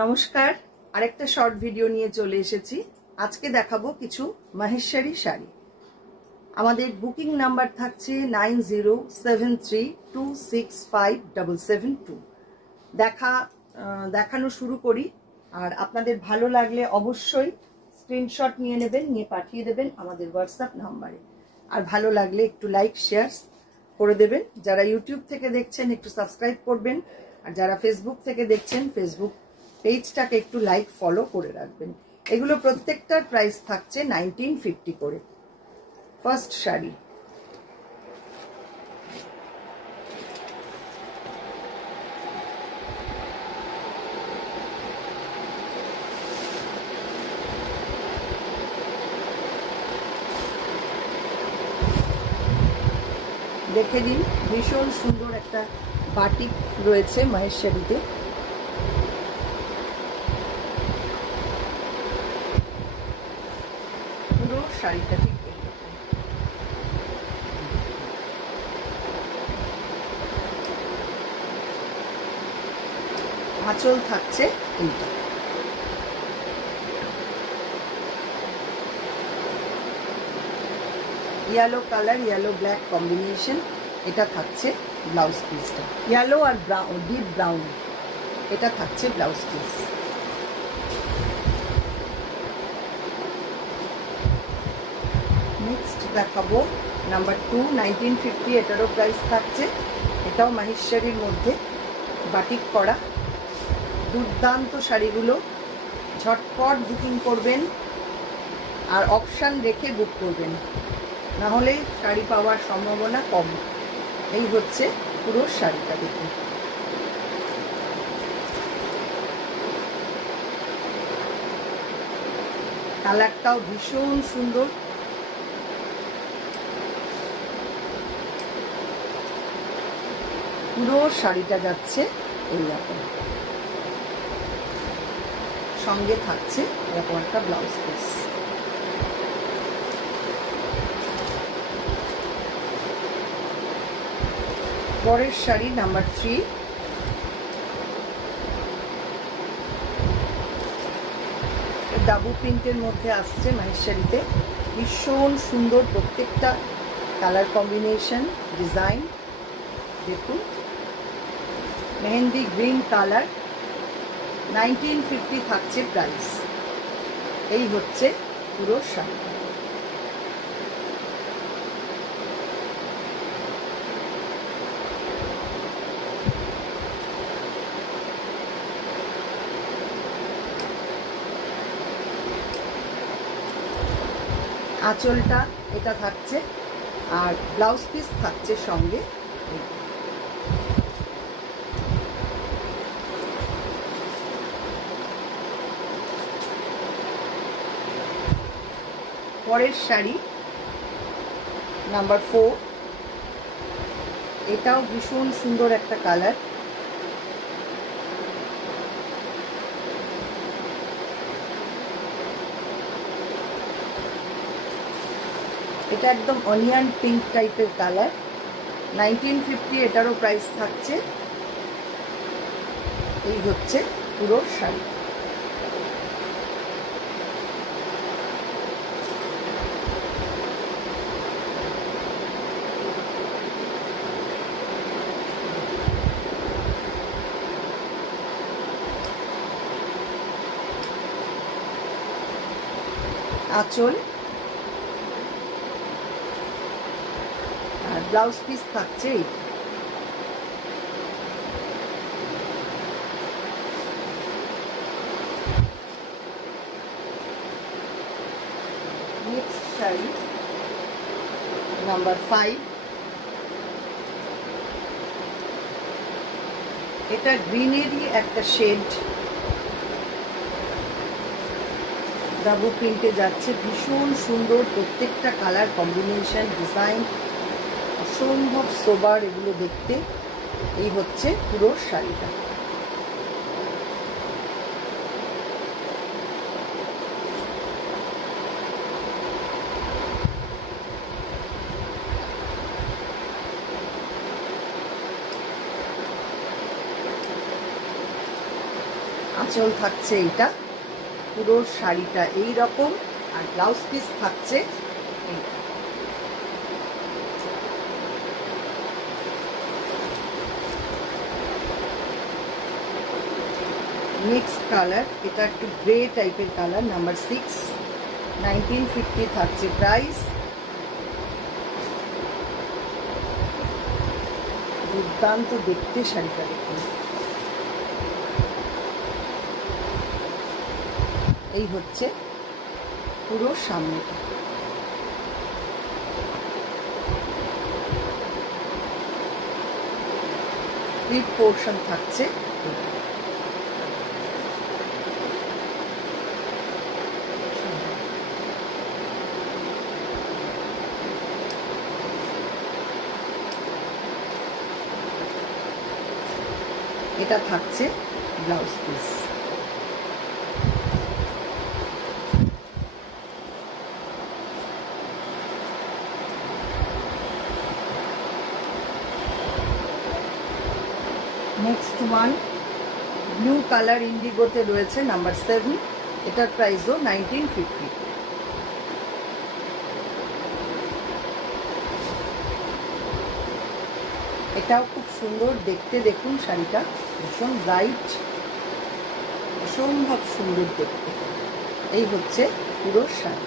নমস্কার, আরেকটা short video নিয়ে চলে এসেছি। আজকে দেখাবো কিছু মাহেশ্বরী শাড়ি। আমাদের বুকিং নাম্বার থাকছে 9073265772। দেখানো শুরু করি। আর আপনাদের ভালো লাগলে অবশ্যই স্ক্রিনশট নিয়ে নেবেন, নিয়ে পাঠিয়ে দেবেন আমাদের হোয়াটসঅ্যাপ নাম্বারে। আর ভালো লাগলে একটু লাইক শেয়ার করে দেবেন। যারা ইউটিউব থেকে দেখছেন একটু সাবস্ক্রাইব করবেন, আর যারা ফেসবুক থেকে দেখছেন ফেসবুক পেজটাকে একটু লাইক ফলো করে রাখবেন। এগুলো প্রত্যেকটার প্রাইস থাকছে 1950 করে। ফার্স্ট শাড়ি, দেখে দিন, ভীষণ সুন্দর একটা বাটিক রয়েছে মাহেশ্বরীতে। পুরো শাড়িটা ঠিক আঁচল থাকছে এইটা। Yellow colour, yellow black combination, এটা থাকছে ব্লাউজ পিসটা। ইয়েলো আর ব্রাউন, ডিপ ব্রাউন, এটা থাকছে ব্লাউজ পিস। নেক্সট দেখাবো নাম্বার 2, 1950, এটারও প্রাইস থাকছে। এটাও মাহেশ্বরীর মধ্যে বাটিক করা। দুর্দান্ত শাড়িগুলো, ঝটপট বুকিং করবেন আর অপশান রেখে বুক করবেন, না হলে শাড়ি পাওয়ার সম্ভাবনা কম। এই হচ্ছে পুরো শাড়িটা, দেখুন। কালারটাও ভীষণ সুন্দর। পুরো শাড়িটা যাচ্ছে এইরকম, সঙ্গে থাকছে এরকম একটা ব্লাউজ পিস। পরের শাড়ি নাম্বার 3, ডাবু প্রিন্টের মধ্যে আসছে মাহেশ্বরীতে। ভীষণ সুন্দর প্রত্যেকটা কালার কম্বিনেশন, ডিজাইন দেখুন। মেহেন্দি গ্রিন কালার, 1950 থাকছে প্রাইস। এই হচ্ছে পুরো শাড়ি। আঁচলটা এটা থাকছে, আর ব্লাউজ পিস থাকছে সঙ্গে। পরের শাড়ি নাম্বার 4, এটাও ভীষণ সুন্দর একটা কালার। এটা একদম অনিয়ন পিঙ্ক টাইপের কালার, 1950, এটারও প্রাইস থাকছে। এই হচ্ছে পুরো শাড়ি। আঁচল আর ব্লাউজ পিস থাকছে। নেক্সট শাড়ি নাম্বার 5, এটা গ্রিনেরই একটা শেড, ডাবু প্রিন্টে যাচ্ছে। ভীষণ সুন্দর প্রত্যেকটা কালার কম্বিনেশন, ডিজাইন অসম্ভব সোবার এগুলো দেখতে। এই হচ্ছে পুরো শাড়িটা। আঁচল থাকছে এইটা, পুরো শাড়িটা এই রকম, আর ব্লাউজ পিস থাকছে এইটা। নেক্সট কালার, এটা একটু গ্রে টাইপের কালার, নাম্বার 6, 1950 থাকছে প্রাইস। দুর্দান্ত দেখতে শাড়িটা, দেখুন এই হচ্ছে পুরো সামনেটা। স্লিভ পোর্শন থাকছে, এটা থাকছে blouse piece. Next one blue colour ইন্ডিগোতে রয়েছে, নাম্বার 7, এটার প্রাইসও 1950। এটাও খুব সুন্দর দেখতে, দেখুন শাড়িটা ভীষণ ব্রাইট, অসম্ভব সুন্দর দেখতে। এই হচ্ছে পুরো শাড়ি,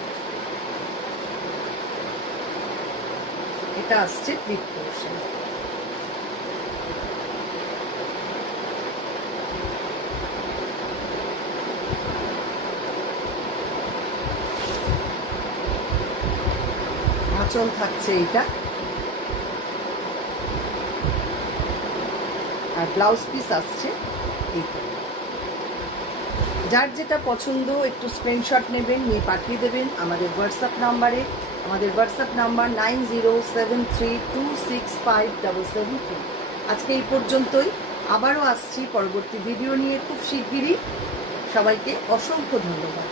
এটা আসছে স্লিভ পোর্শন। আঁচল থাকছে এইটা, আর ব্লাউজ পিস আসছে এইটা। যার যেটা পছন্দ একটু স্ক্রিনশট নেবেন, নিয়ে পাঠিয়ে দেবেন আমাদের হোয়াটসঅ্যাপ নাম্বারে। আমাদের হোয়াটসঅ্যাপ নাম্বার 9073265772। আজকে এই পর্যন্তই, আবারও আসছি পরবর্তী ভিডিও নিয়ে খুব শিগগিরই। সবাইকে অসংখ্য ধন্যবাদ।